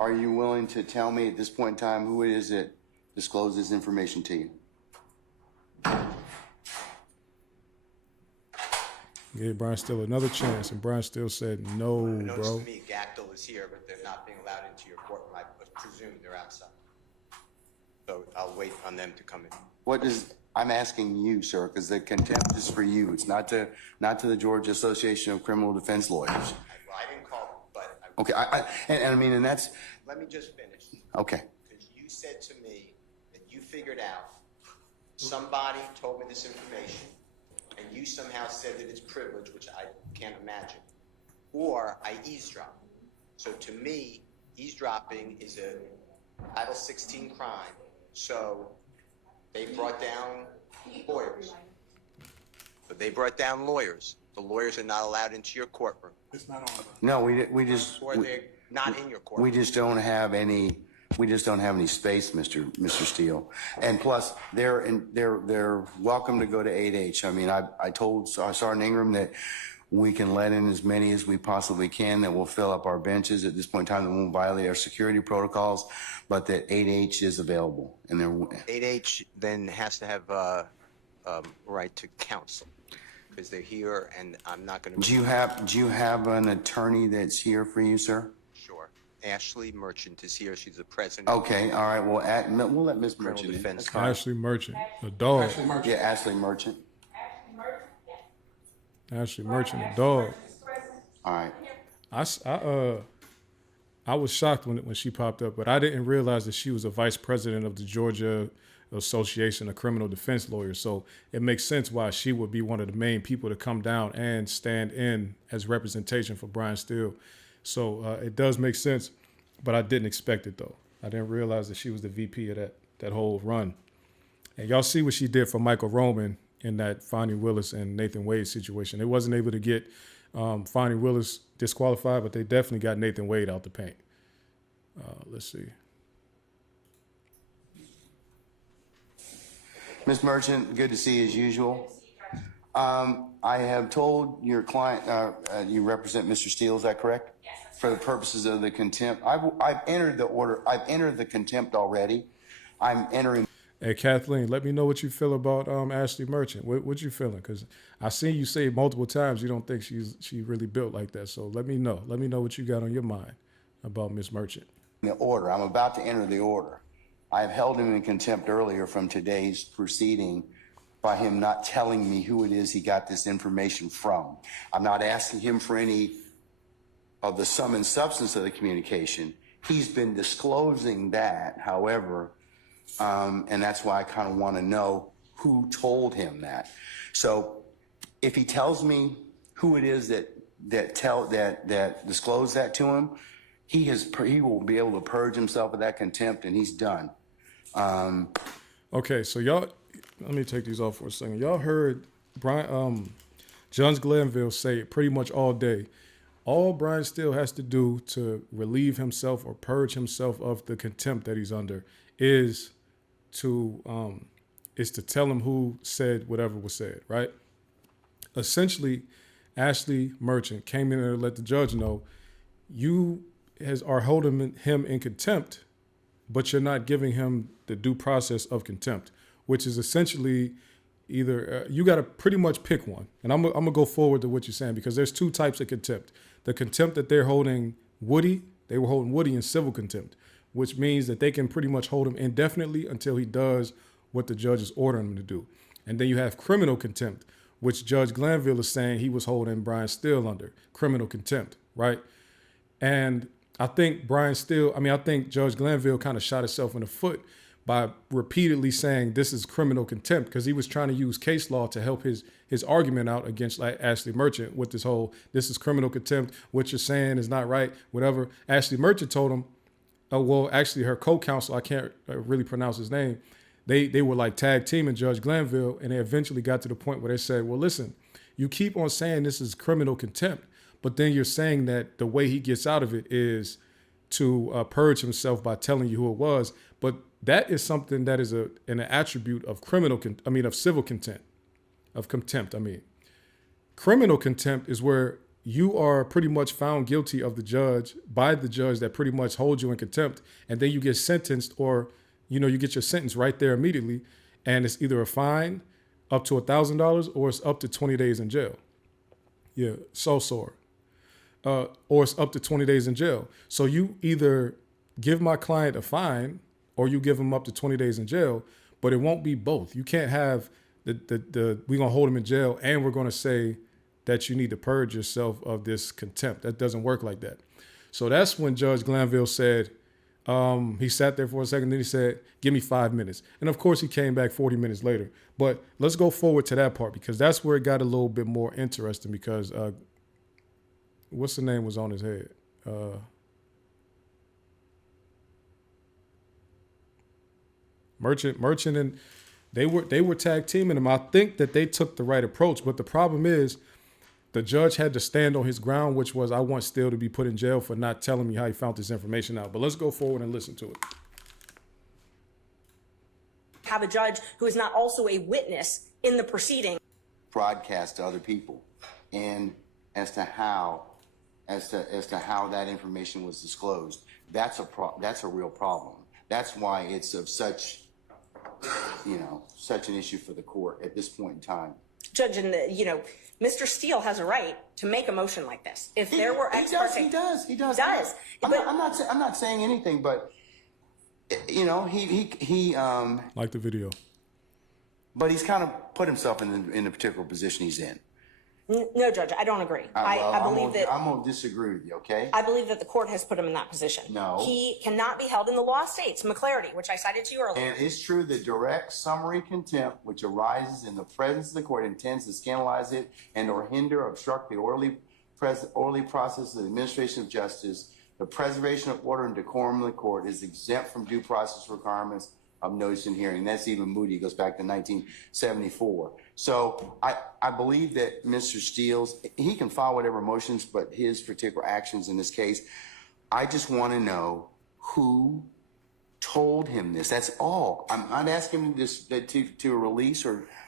Are you willing to tell me at this point in time who it is that disclosed this information to you? Gave Brian Steele another chance, and Brian Steele said, no, Notice bro. to me, Gactyl is here, but they're not being allowed into your courtroom. I presume they're outside. So I'll wait on them to come in. I'm asking you, sir, because the contempt is for you. It's not to the Georgia Association of Criminal Defense Lawyers. Well, I didn't call them, but Okay, and that's. Let me just finish. Okay. Because you said to me that you figured out somebody told me this information, and you somehow said that it's privilege, which I can't imagine, or I eavesdropped. So to me, eavesdropping is a Title 16 crime. So they brought down lawyers. But they brought down lawyers. The lawyers are not allowed into your courtroom. It's not on. No, we just. Or they're not in your courtroom. We just don't have any. We just don't have any space, Mr. Steele. And plus, they're welcome to go to 8H. I mean, I told Sergeant Ingram that we can let in as many as we possibly can, that we'll fill up our benches at this point in time, that won't violate our security protocols, but that 8H is available. And 8H then has to have right to counsel because they're here, and I'm not going to. Do you have an attorney that's here for you, sir? Sure. Ashley Merchant is here. She's the president. Okay, all right. Well, we'll let Ms. Criminal Merchant in. defense. That's fine. Ashley Merchant, the dog. Ashley Merchant. Yeah, Ashley Merchant. Ashley Merchant, the dog. All right. I was shocked when she popped up, but I didn't realize that she was a vice president of the Georgia Association of Criminal Defense Lawyers. So it makes sense why she would be one of the main people to come down and stand in as representation for Brian Steele. So it does make sense, but I didn't expect it though. I didn't realize that she was the VP of that whole run. And y'all see what she did for Michael Roman in that Fonnie Willis and Nathan Wade situation. They wasn't able to get Fonnie Willis disqualified, but they definitely got Nathan Wade out the paint. Let's see. Ms. Merchant, good to see you as usual. I have told your client, you represent Mr. Steele, is that correct? Yes. For the purposes of the contempt. I've entered the order. I've entered the contempt already. I'm entering. Hey, Kathleen, let me know what you feel about Ashley Merchant. What you feeling? Because I seen you say multiple times you don't think she really built like that. So let me know. Let me know what you got on your mind about Miss Merchant. The order. I'm about to enter the order. I have held him in contempt earlier from today's proceeding by him not telling me who it is he got this information from. I'm not asking him for any of the sum and substance of the communication. He's been disclosing that, however, and that's why I kind of want to know who told him that. So if he tells me who it is that disclosed that to him, he will be able to purge himself of that contempt, and he's done. Okay, so y'all, let me take these off for a second. Y'all heard John Glanville say pretty much all day, all Brian Steele has to do to relieve himself or purge himself of the contempt that he's under is to tell him who said whatever was said, right? Essentially, Ashley Merchant came in there to let the judge know you are holding him in contempt, but you're not giving him the due process of contempt, which is essentially either you got to pretty much pick one. And I'm gonna go forward to what you're saying because there's two types of contempt. The contempt that they're holding Woody, they were holding Woody in civil contempt, which means that they can pretty much hold him indefinitely until he does what the judge is ordering him to do. And then you have criminal contempt, which Judge Glanville is saying he was holding Brian Steele under criminal contempt, right? And I think Judge Glanville kind of shot himself in the foot by repeatedly saying this is criminal contempt because he was trying to use case law to help his argument out against Ashley Merchant with this is criminal contempt. What you're saying is not right, whatever. Ashley Merchant told him, actually her co-counsel, I can't really pronounce his name. They were like tag teaming Judge Glanville, and they eventually got to the point where they said, well, listen, you keep on saying this is criminal contempt, but then you're saying that the way he gets out of it is to purge himself by telling you who it was. But that is something that is an attribute of civil contempt, of contempt. Criminal contempt is where you are pretty much found guilty of the judge by the judge that pretty much holds you in contempt, and then you get sentenced, or you get your sentence right there immediately, and it's either a fine up to $1,000 or it's up to 20 days in jail. Yeah, so sore. Or it's up to 20 days in jail. So you either give my client a fine or you give him up to 20 days in jail, but it won't be both. You can't have we're going to hold him in jail and we're going to say that you need to purge yourself of this contempt. That doesn't work like that. So that's when Judge Glanville said, he sat there for a second, then he said, give me 5 minutes. And of course he came back 40 minutes later. But let's go forward to that part, because that's where it got a little bit more interesting, because what's the name was on his head? Merchant, and they were tag teaming him. I think that they took the right approach, but the problem is the judge had to stand on his ground, which was, I want Steele to be put in jail for not telling me how he found this information out. But let's go forward and listen to it. Have a judge who is not also a witness in the proceeding. Broadcast to other people, and as to how that information was disclosed, that's a real problem. That's why it's of such an issue for the court at this point in time. Judge, and Mr. Steele has a right to make a motion like this. If there were ex parte, he does. I'm not saying anything, but he like the video. But he's kind of put himself in the particular position he's in. No, Judge, I don't agree. I believe that I'm gonna disagree with you. Okay. I believe that the court has put him in that position. No, he cannot be held in the law states McClarity, which I cited to you earlier. And it's true that direct summary contempt, which arises in the presence of the court, intends to scandalize it and or hinder, obstruct the orderly process of the administration of justice. The preservation of order and decorum of the court is exempt from due process requirements of notice and hearing. That's even Moody. It goes back to 1974. So I believe that Mr. Steele's, he can file whatever motions, but his particular actions in this case, I just want to know who told him this. That's all. I'm not asking him to release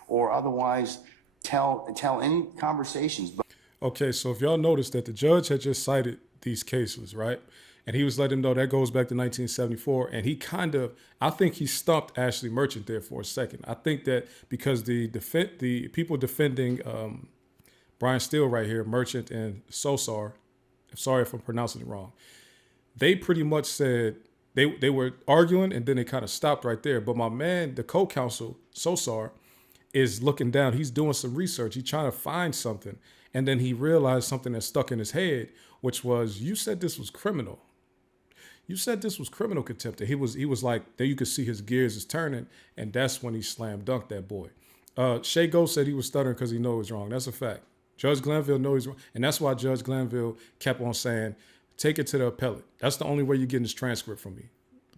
or otherwise tell any conversations. But Okay, so if y'all noticed that the judge had just cited these cases, right? And he was letting him know that goes back to 1974. And he I think he stumped Ashley Merchant there for a second. I think that because the people defending Brian Steele right here, Merchant and Sosar, sorry if I'm pronouncing it wrong, they pretty much said they were arguing and then they kind of stopped right there. But my man, the co-counsel, Sosar, is looking down. He's doing some research. He's trying to find something. And then he realized something that stuck in his head, which was, you said this was criminal. You said this was criminal contempt. He was like, there you could see his gears is turning, and that's when he slam dunked that boy. Shay Ghost said he was stuttering because he knows he's wrong. That's a fact. Judge Glanville knows he's wrong, and that's why Judge Glanville kept on saying, take it to the appellate. That's the only way you're getting this transcript from me.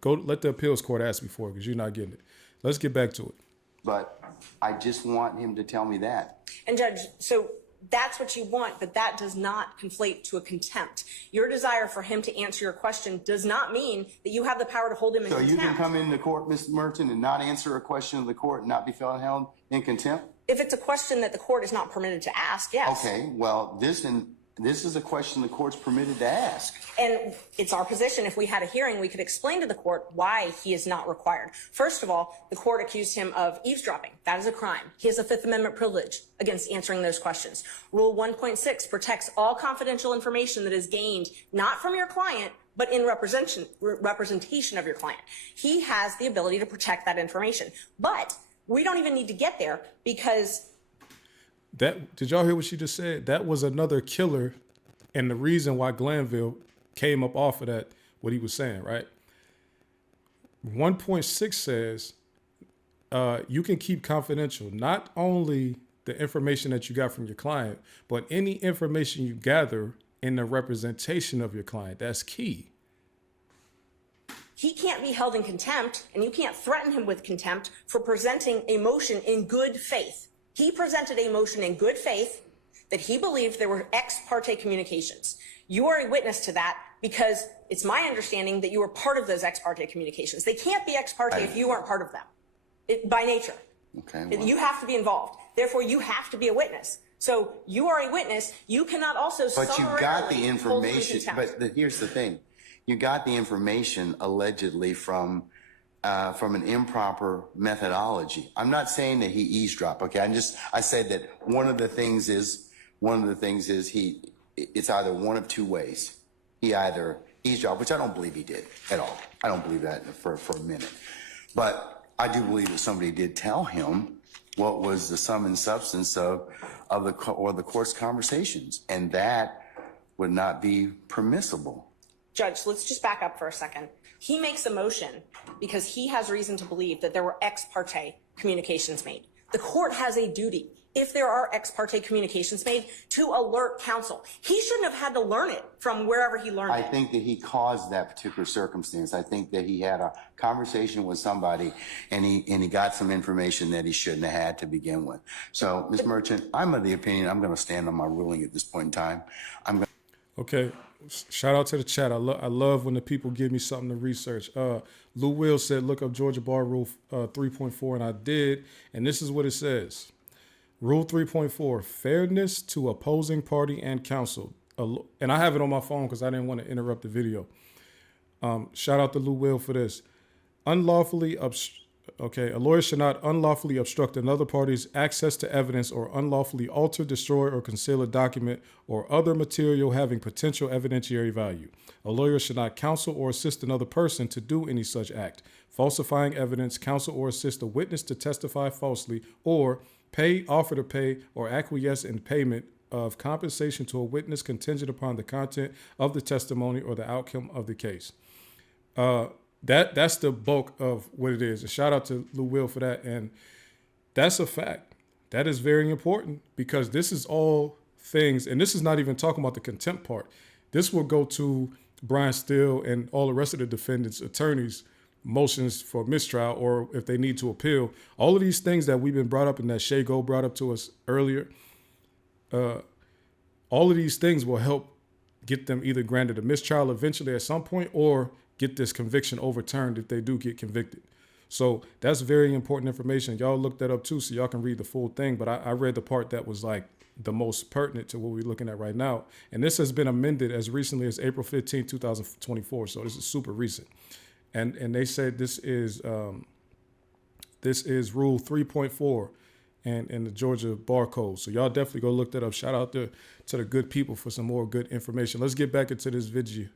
Go let the appeals court ask me for it, because you're not getting it. Let's get back to it. But I just want him to tell me that. And Judge, so that's what you want, but that does not conflate to a contempt. Your desire for him to answer your question does not mean that you have the power to hold him in contempt. So you can come into court, Mr. Merchant, and not answer a question of the court and not be held in contempt? If it's a question that the court is not permitted to ask, yes. Okay, well, this is a question the court's permitted to ask. And it's our position, if we had a hearing, we could explain to the court why he is not required. First of all, the court accused him of eavesdropping. That is a crime. He has a Fifth Amendment privilege against answering those questions. Rule 1.6 protects all confidential information that is gained not from your client, but in representation of your client. He has the ability to protect that information. But we don't even need to get there, because did y'all hear what she just said? That was another killer, and the reason why Glanville came up off of that, what he was saying, right? 1.6 says you can keep confidential not only the information that you got from your client, but any information you gather in the representation of your client. That's key. he can't be held in contempt, and you can't threaten him with contempt for presenting a motion in good faith. He presented a motion in good faith that he believed there were ex parte communications. You are a witness to that, because it's my understanding that you were part of those ex parte communications. They can't be ex parte if you aren't part of them, by nature. Okay. Well. You have to be involved. Therefore, you have to be a witness. So you are a witness. You cannot also But you got the summarily hold him in information, contempt. but here's the thing. You got the information allegedly from an improper methodology. I'm not saying that he eavesdropped, okay? I said that one of the things is it's either one of two ways. He either eavesdropped, which I don't believe he did at all. I don't believe that for a minute. But I do believe that somebody did tell him what was the sum and substance of the court's conversations, and that would not be permissible. Judge, let's just back up for a second. He makes a motion because he has reason to believe that there were ex parte communications made. The court has a duty, if there are ex parte communications made, to alert counsel. He shouldn't have had to learn it from wherever he learned it. I think that he caused that particular circumstance. I think that he had a conversation with somebody and he got some information that he shouldn't have had to begin with. So, Ms. Merchant, I'm of the opinion I'm going to stand on my ruling at this point in time. Okay. Shout out to the chat. I love when the people give me something to research. Lou Will said, look up Georgia Bar Rule 3.4, and I did. And this is what it says. Rule 3.4, fairness to opposing party and counsel. And I have it on my phone because I didn't want to interrupt the video. Shout out to Lou Will for this. A lawyer should not unlawfully obstruct another party's access to evidence or unlawfully alter, destroy, or conceal a document or other material having potential evidentiary value. A lawyer should not counsel or assist another person to do any such act, falsifying evidence, counsel or assist a witness to testify falsely, or pay, offer to pay, or acquiesce in payment of compensation to a witness contingent upon the content of the testimony or the outcome of the case. That's the bulk of what it is. A shout out to Lou Will for that. And that's a fact. That is very important because this is all things, and this is not even talking about the contempt part. This will go to Brian Steele and all the rest of the defendants' attorneys' motions for mistrial, or if they need to appeal. All of these things that we've been brought up and that Shay Go brought up to us earlier, all of these things will help get them either granted a mistrial eventually at some point or get this conviction overturned if they do get convicted. So that's very important information. Y'all look that up too so y'all can read the full thing. But I read the part that was like the most pertinent to what we're looking at right now. And this has been amended as recently as April 15, 2024. So this is super recent. And they said this is Rule 3.4 and in the Georgia Bar Code. So y'all definitely go look that up. Shout out to the good people for some more good information. Let's get back into this video.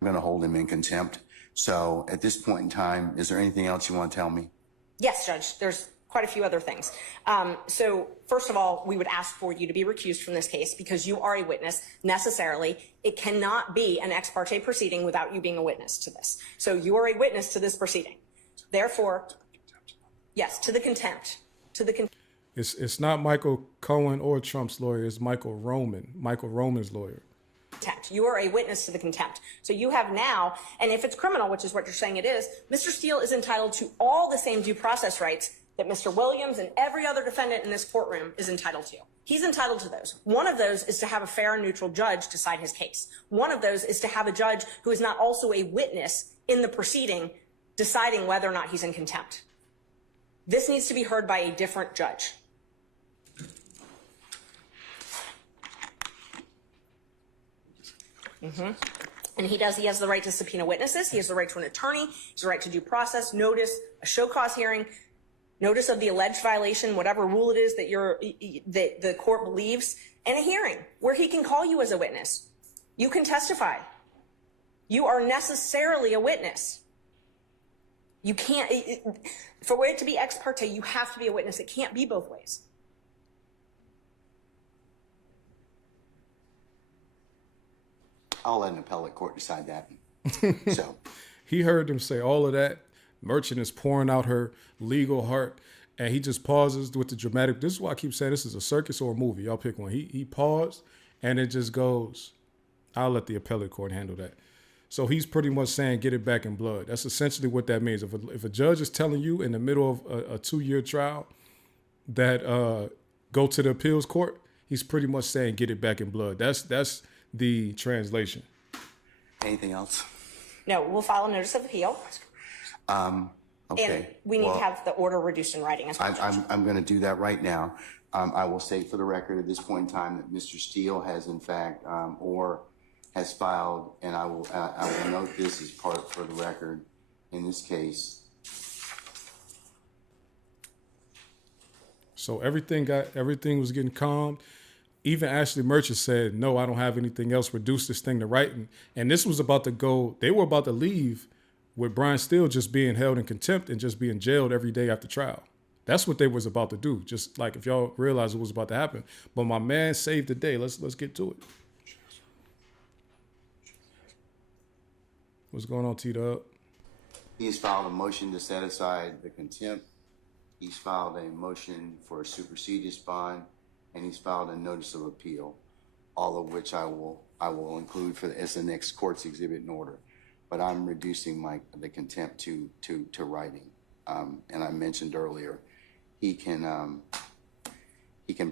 I'm going to hold him in contempt. So at this point in time, is there anything else you want to tell me? Yes, Judge. There's quite a few other things. So first of all, we would ask for you to be recused from this case because you are a witness necessarily. It cannot be an ex parte proceeding without you being a witness to this. So you are a witness to this proceeding. Therefore, yes, to the contempt. It's not Michael Cohen or Trump's lawyer. It's Michael Roman's lawyer. You are a witness to the contempt. So you have now, and if it's criminal, which is what you're saying it is, Mr. Steele is entitled to all the same due process rights that Mr. Williams and every other defendant in this courtroom is entitled to. He's entitled to those. One of those is to have a fair and neutral judge decide his case. One of those is to have a judge who is not also a witness in the proceeding deciding whether or not he's in contempt. This needs to be heard by a different judge. And he has the right to subpoena witnesses. He has the right to an attorney. He has the right to due process, notice, a show cause hearing, notice of the alleged violation, whatever rule it is that the court believes, and a hearing where he can call you as a witness. You can testify. You are necessarily a witness. You can't, for it to be ex parte, you have to be a witness. It can't be both ways. I'll let an appellate court decide that. So He heard them say all of that. Merchant is pouring out her legal heart, and he just pauses with the dramatic. This is why I keep saying this is a circus or a movie. Y'all pick one. He paused, and it just goes, I'll let the appellate court handle that. So he's pretty much saying, get it back in blood. That's essentially what that means. If a judge is telling you in the middle of a 2-year trial that go to the appeals court, he's pretty much saying, get it back in blood. That's the translation. anything else? No, we'll file a notice of appeal. Okay. And we need to have the order reduced in writing as well. I'm going to do that right now. I will say for the record at this point in time that Mr. Steele has in fact, or has filed, and I will note this as part for the record in this case. So everything was getting calmed. Even Ashley Merchant said, "No, I don't have anything else. Reduce this thing to writing." And this was about to go. They were about to leave with Brian Steele just being held in contempt and just being jailed every day after trial. That's what they was about to do. Just like if y'all realize it was about to happen. But my man saved the day. Let's get to it. What's going on, T-Dub? He has filed a motion to set aside the contempt. He's filed a motion for a superseded bond, and he's filed a notice of appeal, all of which I will include as the next court's exhibit in order. But I'm reducing the contempt to writing. And I mentioned earlier, he can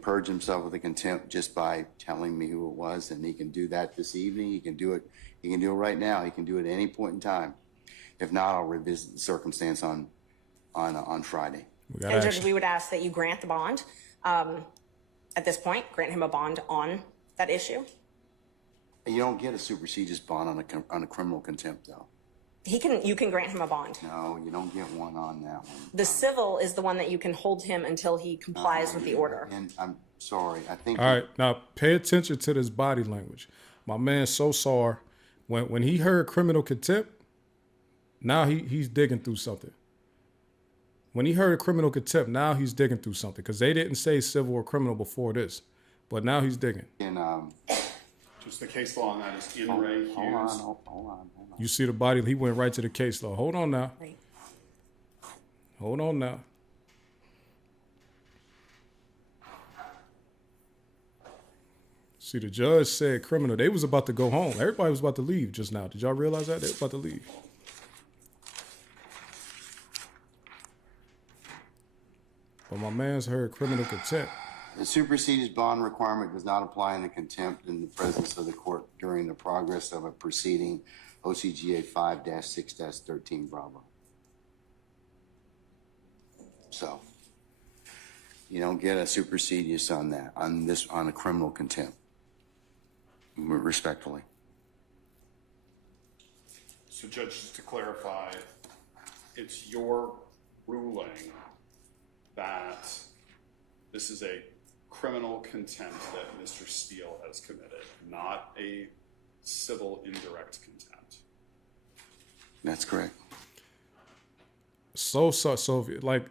purge himself of the contempt just by telling me who it was, and he can do that this evening. He can do it right now. He can do it at any point in time. If not, I'll revisit the circumstance on Friday. And Judge, we would ask that you grant the bond. At this point, grant him a bond on that issue. You don't get a superseded bond on a criminal contempt, though. You can grant him a bond. No, you don't get one on that one. The civil is the one that you can hold him until he complies with the order. And I'm sorry, I think. All right, now pay attention to this body language. My man so sorry. When he heard criminal contempt, now he's digging through something. When he heard criminal contempt, now he's digging through something because they didn't say civil or criminal before this, but now he's digging. And Just the case law on that is in Ray Hughes. hold on. You see the body, he went right to the case law. Hold on now. Right. Hold on now. See, the judge said criminal. They was about to go home. Everybody was about to leave just now. Did y'all realize that? They were about to leave. But my man's heard criminal contempt. The superseded bond requirement does not apply in the contempt in the presence of the court during the progress of a proceeding, OCGA 5-6-13 Bravo. So you don't get a supersedious on that, on a criminal contempt, respectfully. So Judge, just to clarify, it's your ruling that this is a criminal contempt that Mr. Steele has committed, not a civil indirect contempt. That's correct. So like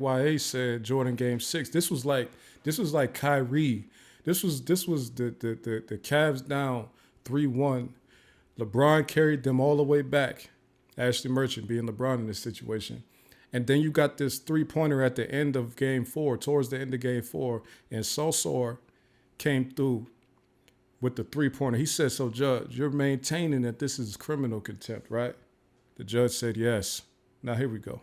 YA said, Jordan game 6. This was like Kyrie. This was the Cavs down 3-1. LeBron carried them all the way back. Ashley Merchant being LeBron in this situation. And then you got this 3-pointer at the end of game 4, towards the end of game 4, and Sosor came through with the 3-pointer. He said, "So Judge, you're maintaining that this is criminal contempt, right?" The judge said yes. Now here we go.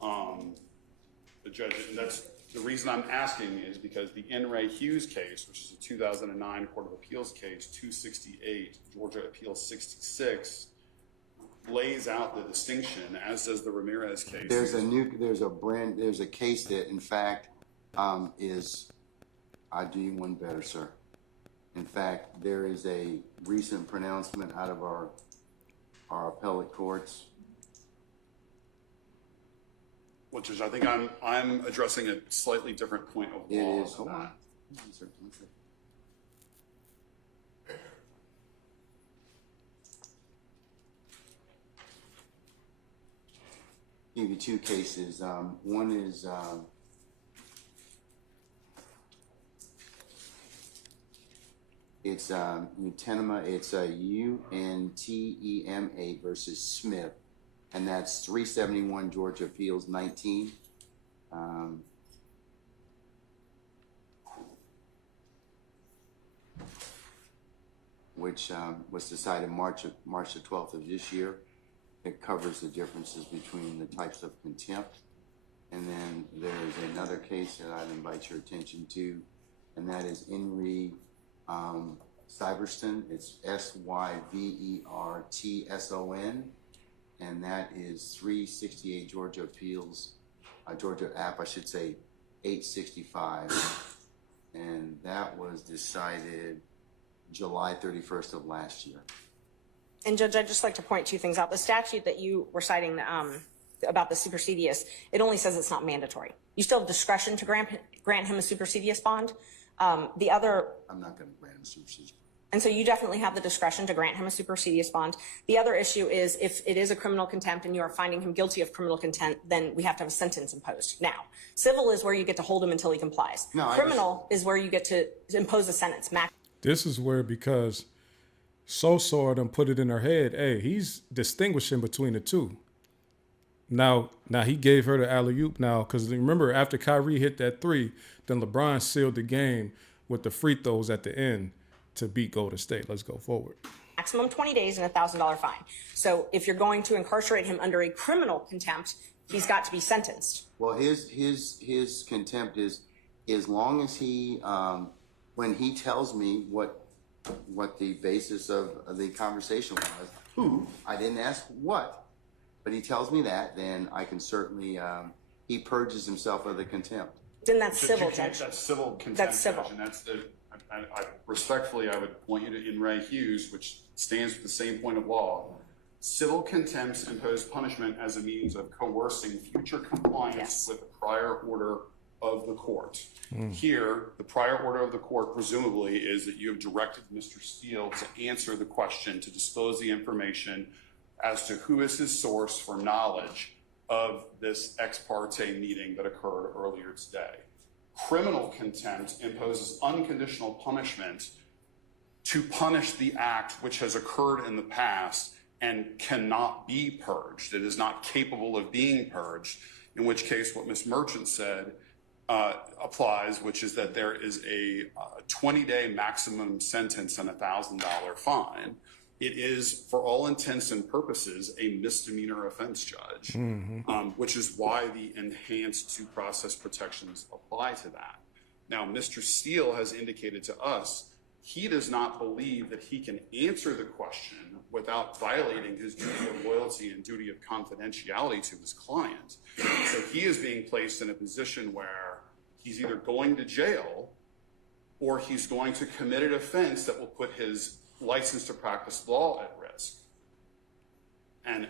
The judge, and that's the reason I'm asking is because the N. Ray Hughes case, which is a 2009 Court of Appeals case, 268, Georgia Appeals 66, lays out the distinction, as does the Ramirez case. There's a case that, in fact, I'll do you one better, sir. In fact, there is a recent pronouncement out of our appellate courts. Which is, I think I'm addressing a slightly different point of It law. is. Hold on. Sir, one second. Give you two cases. One is it's Untema. It's UNTEMA versus Smith, and that's 371 Georgia Appeals 19. Which was decided March the 12th of this year. It covers the differences between the types of contempt. And then there's another case that I'd invite your attention to, and that is Henry Syverson. It's SYVERTSON, and that is 368 Georgia Appeals, Georgia App, I should say, 865, and that was decided July 31st of last year. And Judge, I'd just like to point two things out. The statute that you were citing about the supersedious, it only says it's not mandatory. You still have discretion to grant him a supersedious bond. The other, I'm not going to grant him a supersedious. and so you definitely have the discretion to grant him a supersedious bond. The other issue is if it is a criminal contempt and you are finding him guilty of criminal contempt, then we have to have a sentence imposed. Now, civil is where you get to hold him until he complies. No, criminal is where you get to impose a sentence. This is where, because Sosar done put it in her head, hey, he's distinguishing between the two. Now he gave her the alley-oop now, because remember, after Kyrie hit that 3, then LeBron sealed the game with the free throws at the end to beat Golden State. Let's go forward. Maximum 20 days and a $1,000 fine. So if you're going to incarcerate him under a criminal contempt, he's got to be sentenced. Well, his contempt is as long as he, when he tells me what the basis of the conversation was, who, I didn't ask what, but he tells me that, then I can certainly, he purges himself of the contempt. Then that's civil, Judge. That's civil contempt, That's civil. Judge, and that's respectfully, I would point you to In Re Hughes, which stands for the same point of law. Civil contempts impose punishment as a means of coercing future compliance Yes. with the prior order of the court. Here, the prior order of the court presumably is that you have directed Mr. Steele to answer the question, to disclose the information as to who is his source for knowledge of this ex parte meeting that occurred earlier today. Criminal contempt imposes unconditional punishment to punish the act which has occurred in the past and cannot be purged. It is not capable of being purged, in which case what Ms. Merchant said applies, which is that there is a 20-day maximum sentence and a $1,000 fine. It is, for all intents and purposes, a misdemeanor offense, Judge, which is why the enhanced due process protections apply to that. Now, Mr. Steele has indicated to us he does not believe that he can answer the question without violating his duty of loyalty and duty of confidentiality to his client. So he is being placed in a position where he's either going to jail or he's going to commit an offense that will put his license to practice law at risk. And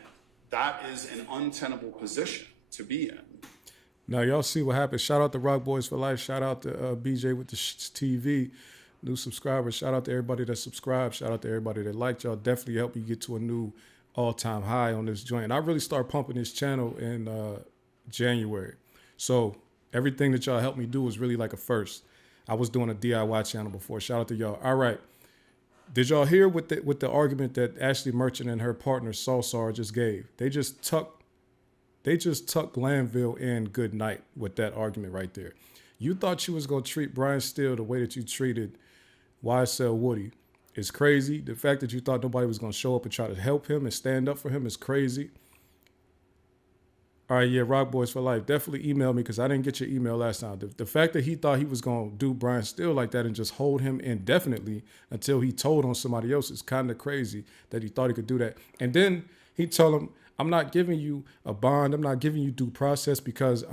that is an untenable position to be in. Now, y'all see what happened. Shout out to Rock Boys for Life. Shout out to BJ with the TV. New subscribers. Shout out to everybody that subscribed. Shout out to everybody that liked. Y'all definitely help me get to a new all-time high on this joint. And I really start pumping this channel in January. So everything that y'all helped me do was really like a first. I was doing a DIY channel before. Shout out to y'all. All right. Did y'all hear with the argument that Ashley Merchant and her partner Sosar just gave? They just tucked Glanville in good night with that argument right there. You thought you was gonna treat Brian Steele the way that you treated YSL Woody is crazy. The fact that you thought nobody was gonna show up and try to help him and stand up for him is crazy. All right, yeah, Rock Boys for Life. Definitely email me because I didn't get your email last time. The fact that he thought he was going to do Brian Steele like that and just hold him indefinitely until he told on somebody else is kind of crazy that he thought he could do that. And then he told him, I'm not giving you a bond. I'm not giving you due process because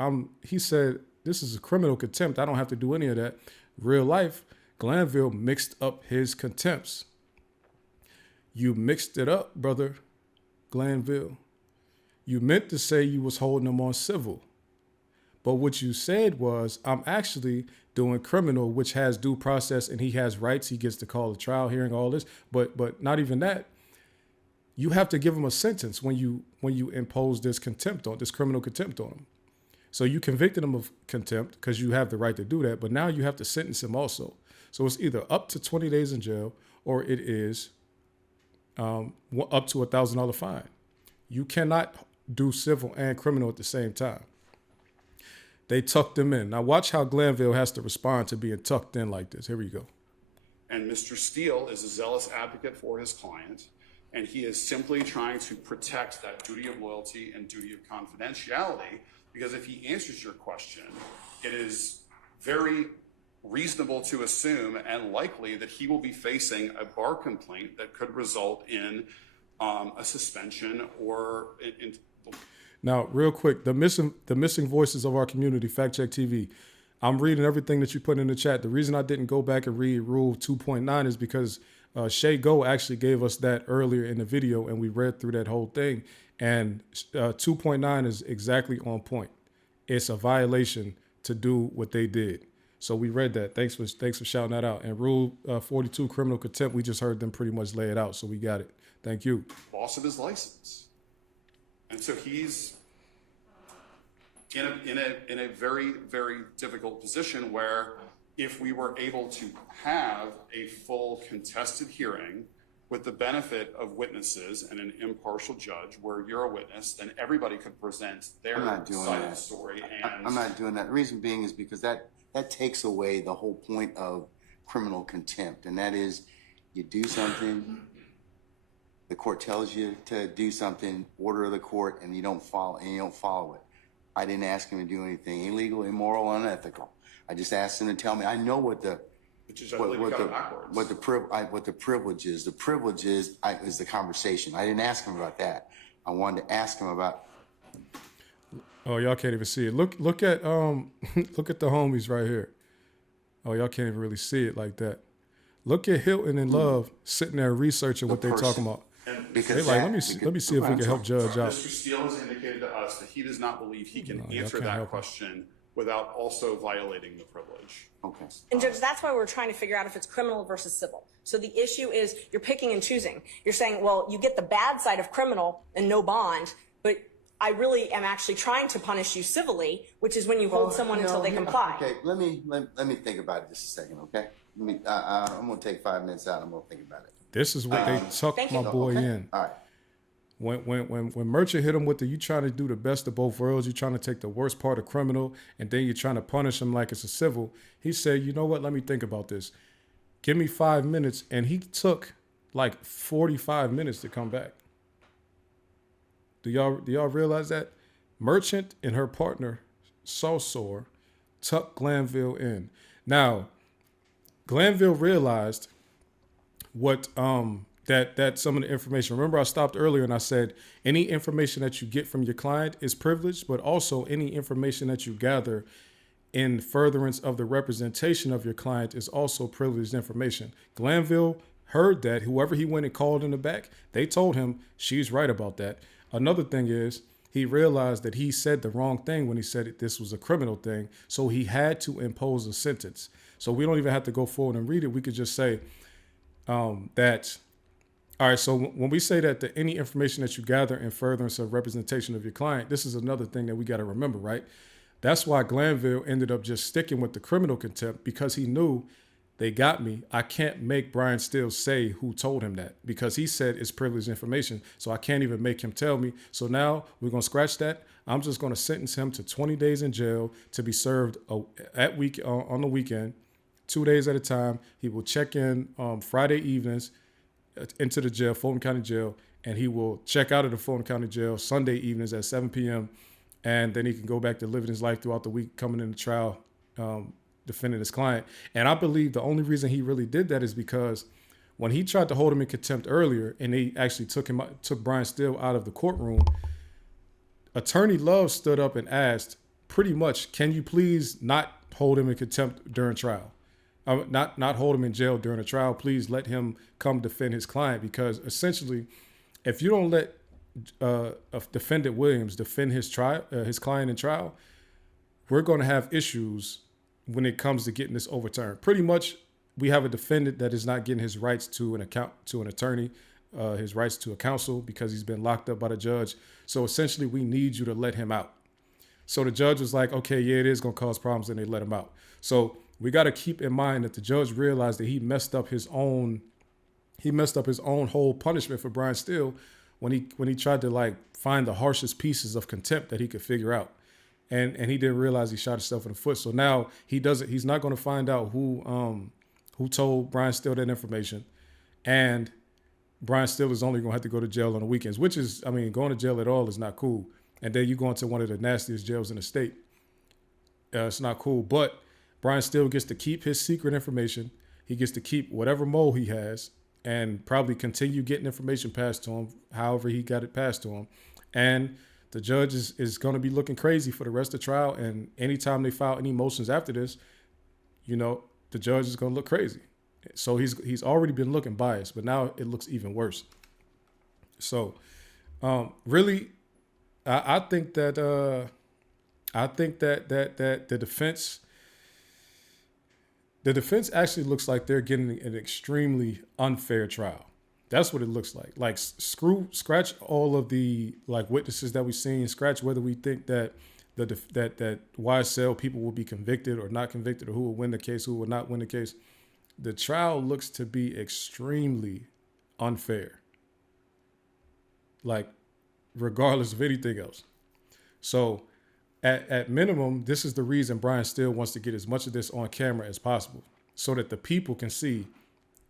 he said, this is a criminal contempt. I don't have to do any of that. Real life, Glanville mixed up his contempts. You mixed it up, brother Glanville. You meant to say you was holding him on civil. But what you said was, I'm actually doing criminal, which has due process and he has rights. He gets to call a trial hearing, all this. But not even that. You have to give him a sentence when you impose this criminal contempt on him. So you convicted him of contempt because you have the right to do that. But now you have to sentence him also. So it's either up to 20 days in jail or it is up to a $1,000 fine. You cannot do civil and criminal at the same time. They tucked him in. Now watch how Glanville has to respond to being tucked in like this. Here we go. And Mr. Steele is a zealous advocate for his client, and he is simply trying to protect that duty of loyalty and duty of confidentiality, because if he answers your question, it is very reasonable to assume and likely that he will be facing a bar complaint that could result in a suspension or Now, real quick, the missing voices of our community, Fact Check TV. I'm reading everything that you put in the chat. The reason I didn't go back and read Rule 2.9 is because Shay Go actually gave us that earlier in the video, and we read through that whole thing. And 2.9 is exactly on point. It's a violation to do what they did. So we read that. Thanks for shouting that out. And Rule 42, criminal contempt, we just heard them pretty much lay it out. So we got it. Thank you. Loss of his license. And so he's in a very, very difficult position where if we were able to have a full contested hearing with the benefit of witnesses and an impartial judge where you're a witness, then everybody could present their side of the story. And I'm not doing that. The reason being is because that takes away the whole point of criminal contempt. And that is, you do something, the court tells you to do something, order of the court, and you don't follow it. I didn't ask him to do anything illegal, immoral, unethical. I just asked him to tell me. I know what the privilege is. The privilege is the conversation. I didn't ask him about that. I wanted to ask him about. Oh, y'all can't even see it. Look at look at the homies right here. Oh, y'all can't even really see it like that. Look at Hilton and Love sitting there researching what they're talking about. Because let me see if we can help Judge out. Mr. Steele has indicated to us that he does not believe he can answer that question without also violating the privilege. Okay. And Judge, that's why we're trying to figure out if it's criminal versus civil. So the issue is you're picking and choosing. You're saying, well, you get the bad side of criminal and no bond, but I really am actually trying to punish you civilly, which is when you hold someone until they comply. Okay, let me think about it just a second, okay? I'm going to take 5 minutes out. I'm going to think about it. This is what they tucked my boy in. All right. When Merchant hit him with you trying to do the best of both worlds, you're trying to take the worst part of criminal, and then you're trying to punish him like it's a civil. He said, you know what? Let me think about this. Give me 5 minutes. And he took like 45 minutes to come back. Do y'all realize that? Merchant and her partner, Sosor, tucked Glanville in. Now, Glanville realized what that some of the information. Remember, I stopped earlier and I said any information that you get from your client is privileged, but also any information that you gather in furtherance of the representation of your client is also privileged information. Glanville heard that. Whoever he went and called in the back, they told him she's right about that. Another thing is he realized that he said the wrong thing when he said this was a criminal thing. So he had to impose a sentence. So we don't even have to go forward and read it. We could just say that. All right. So when we say that any information that you gather in furtherance of representation of your client, this is another thing that we got to remember, right? That's why Glanville ended up just sticking with the criminal contempt, because he knew they got me. I can't make Brian Steele say who told him that, because he said it's privileged information. So I can't even make him tell me. So now we're going to scratch that. I'm just going to sentence him to 20 days in jail to be served on the weekend, 2 days at a time. He will check in Friday evenings into the jail, Fulton County Jail, and he will check out of the Fulton County Jail Sunday evenings at 7 p.m. And then he can go back to living his life throughout the week, coming into trial, defending his client. And I believe the only reason he really did that is because when he tried to hold him in contempt earlier, and they actually took Brian Steele out of the courtroom, Attorney Love stood up and asked, pretty much, can you please not hold him in contempt during trial? Not hold him in jail during a trial. Please let him come defend his client, because essentially, if you don't let Defendant Williams defend his client in trial, we're going to have issues when it comes to getting this overturned. Pretty much, we have a defendant that is not getting his rights to an attorney, his rights to a counsel, because he's been locked up by the judge. So essentially, we need you to let him out. So the judge was like, okay, yeah, it is going to cause problems, and they let him out. So we got to keep in mind that the judge realized that he messed up his own whole punishment for Brian Steele when he tried to find the harshest pieces of contempt that he could figure out. And he didn't realize he shot himself in the foot. So now he's not going to find out who told Brian Steele that information. And Brian Steele is only going to have to go to jail on the weekends, which is, going to jail at all is not cool. And then you go into one of the nastiest jails in the state. It's not cool. But Brian Steele gets to keep his secret information. He gets to keep whatever mole he has and probably continue getting information passed to him, however he got it passed to him. And the judge is going to be looking crazy for the rest of the trial. And anytime they file any motions after this, you know, the judge is going to look crazy. So he's already been looking biased, but now it looks even worse. So really, I think that the defense actually looks like they're getting an extremely unfair trial. That's what it looks like. Like scratch all of the like witnesses that we've seen. Scratch whether we think that that YSL people will be convicted or not convicted, or who will win the case, who will not win the case. The trial looks to be extremely unfair. Like regardless of anything else. So at minimum, this is the reason Brian Steele wants to get as much of this on camera as possible so that the people can see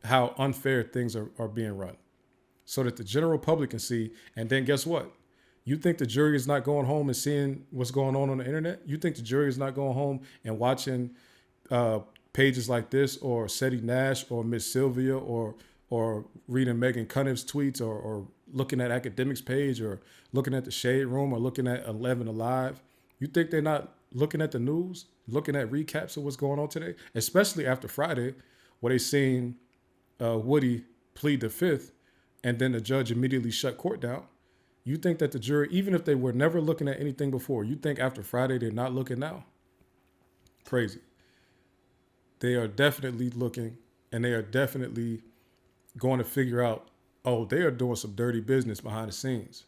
how unfair things are being run, so that the general public can see. And then guess what? You think the jury is not going home and seeing what's going on the internet? You think the jury is not going home and watching pages like this, or Seti Nash, or Miss Sylvia, or reading Megan Cunniff's tweets, or looking at Academics page, or looking at the Shade Room, or looking at 11 Alive? You think they're not looking at the news, looking at recaps of what's going on today, especially after Friday, where they seen Woody plead the fifth, and then the judge immediately shut court down? You think that the jury, even if they were never looking at anything before, you think after Friday they're not looking now? Crazy. They are definitely looking, and they are definitely going to figure out, oh, they are doing some dirty business behind the scenes.